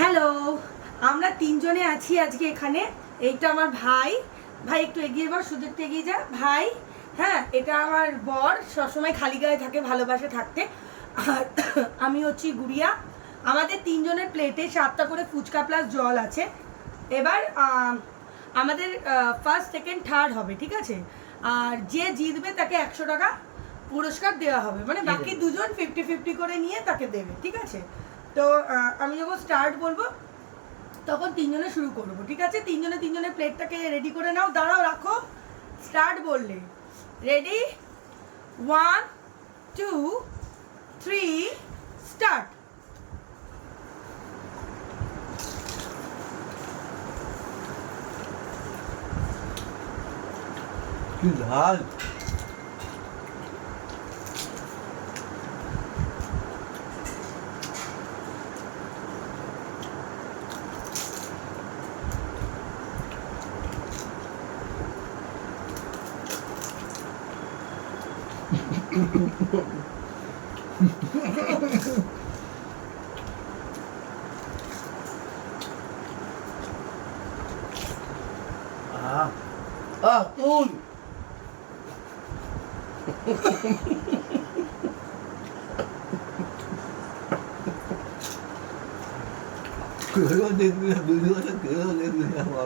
Hello, আমরা তিনজনে আছি আজকে এখানে। এইটা আমার ভাই। ভাই একটু এগিয়ে বল, সুযোগ এগিয়ে যা ভাই। হ্যাঁ, এটা আমার বর, সবসময় খালি গায়ে থাকে, ভালোবাসে থাকতে। আর আমি হচ্ছি গুড়িয়া। আমাদের তিনজনের প্লেটে 7টা করে ফুচকা প্লাস জল আছে। এবার আমাদের ফার্স্ট সেকেন্ড থার্ড হবে, ঠিক আছে? আর যে জিতবে তাকে 100 টাকা পুরস্কার দেওয়া হবে, মানে বাকি দুজন 50-50 করে নিয়ে তাকে দেবে, ঠিক আছে? তো আমি যখন স্টার্ট বলবো তখন তিনজনে শুরু করবো, ঠিক আছে? তিনজনে প্লেটটাকে রেডি করে নাও, দাঁড়াও, রাখো। স্টার্ট বললে রেডি, 1 2 3 স্টার্ট। কি ঝাল! তুল! Cười con đi, đừng đưa nó cười lên người nào mà